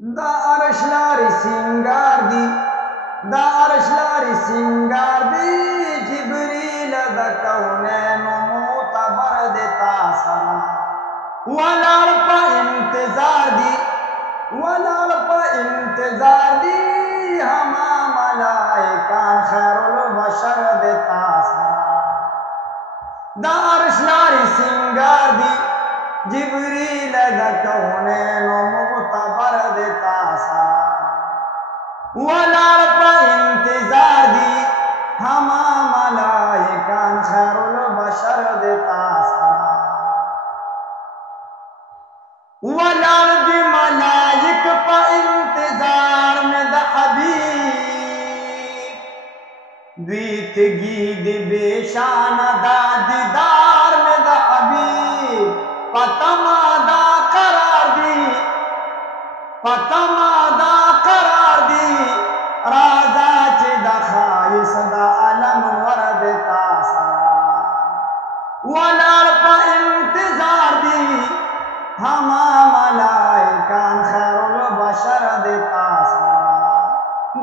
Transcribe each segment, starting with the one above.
Da arşları singardi, da arşları singardi, Cibril da kavnen mutabar deta sana. Walar pa intizar di, walar pa intizar di, hama malaikan khairul bashar deta sana. Da arşları singardi, Jibril da kavnen mutabar deta sana. Walar pa intizar di, hama malaikan khairul bashar deta sana. Walar di malaik pa intizar में the हबीब बीतगी दे बेशान दा दीदार में the हबीब पतमादा करार दी, पतमादा करार दी, राजा चे दखाई सदा अलम वरद तासरा. वलार पा इंतजार दी, हमा मलाइकान खैरुल बशर देता सरा.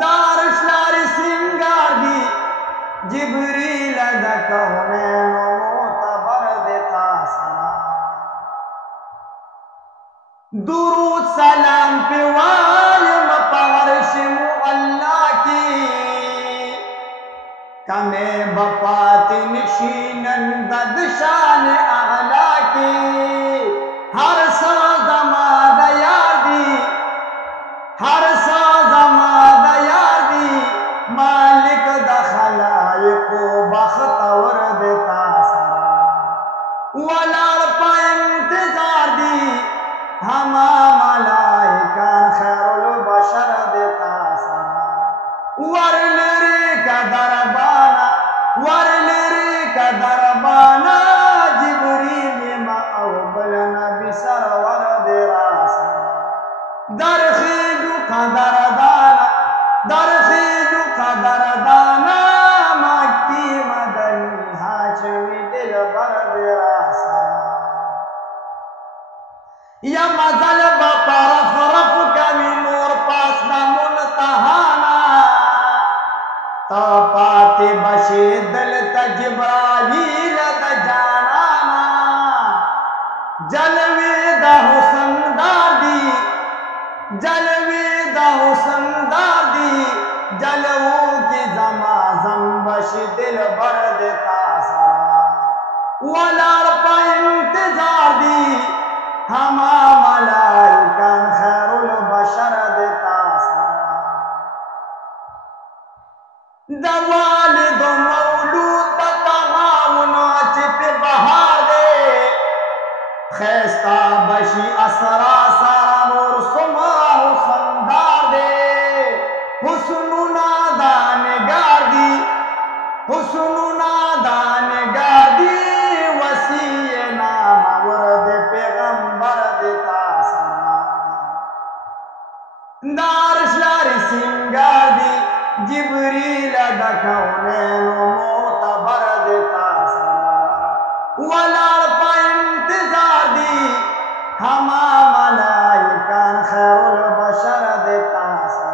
दारशलारी सिंगार दी, जिब्रील द कौनेन मोतबर देता सरा. दुरूद सलाम पे वायम पारश मुअल्ला की, कमे बपाति निशीनन ददशान आला की. हर साज़मा दयार दी, हर साज़मा दयार दी, मालिक दखलाइक बख्तवर देता सरा. वलार पा इंतजार दी, हमा मलाइकान खैरुल बशर देता सरा. वरलरी का दरबाना, वरलरी का दरबाना, जिब्रील मा अवबल नबी सरवर दे रासा. दरखीजु का दरदाना, दरखीजु का दरदाना, मक्की मदनी हाशमी दिल बर दे रासा. या मजल बरफ रफ कमी नूर पास न मुनतहाना, पाते बशे दल तजब्राहील द जानाना. जलवे द हुसन दादी, जलवे द हुसन दादी, जलवों की जमाजम बश दिल बर देता सरा. वलार पा इंतजार दी, हमा मलाइकान खैरुल बशर देता सरा. दवालिद मौलूद तगावना चिप बहार दे, खैस्ता बशी असरा सारा मोर सुमरा हुसनदार दे. हुस्नु नादान गादी, हुस्नु नादान गादी, वसीय नाम वरद पैगंबर देता सरा. दारशलारी सिंगार दी, जिब्रील द कौनेन मोतबर देता सरा. वलार पा इंतजार दी, हमा मलाइकान खैरुल बशर देता सरा.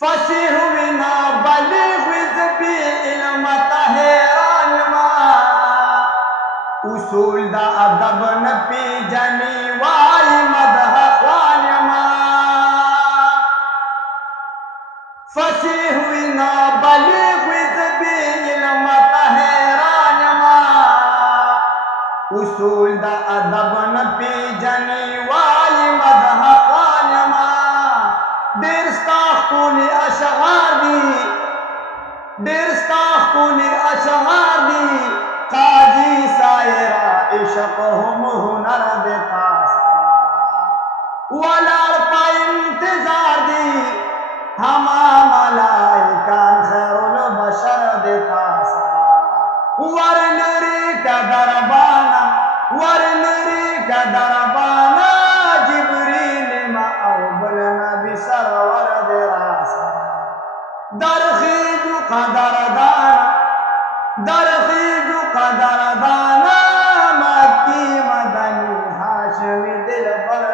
फसीह बिना बलिग ज़बी इल्म तहरान मा, उसूल दा अदब न पी जनी वाई मदह ख्वान मा. फसीह बिना बलिग ज़बी इल्म तहरान मा, उसूल दा अदब न पी जनी वाई मदह ख्वान मा. देरस्ताख कोने अशगार दी, देरस्ताख कोने अशगार दी, काजी सायरा इश्क हम हुनर देता सरा. वलार पा इंतजार दी, हमा मलाइकान खैरुल बशर देता सरा. वरलरी का दरबाना, वरलरी का दरबाना, जिब्रील मा अवबल नबी सरवर दे रासा. दरखीजु का दरदाना, दरखीजु का दरदाना, मक्की मदनी हाशमी दिल पर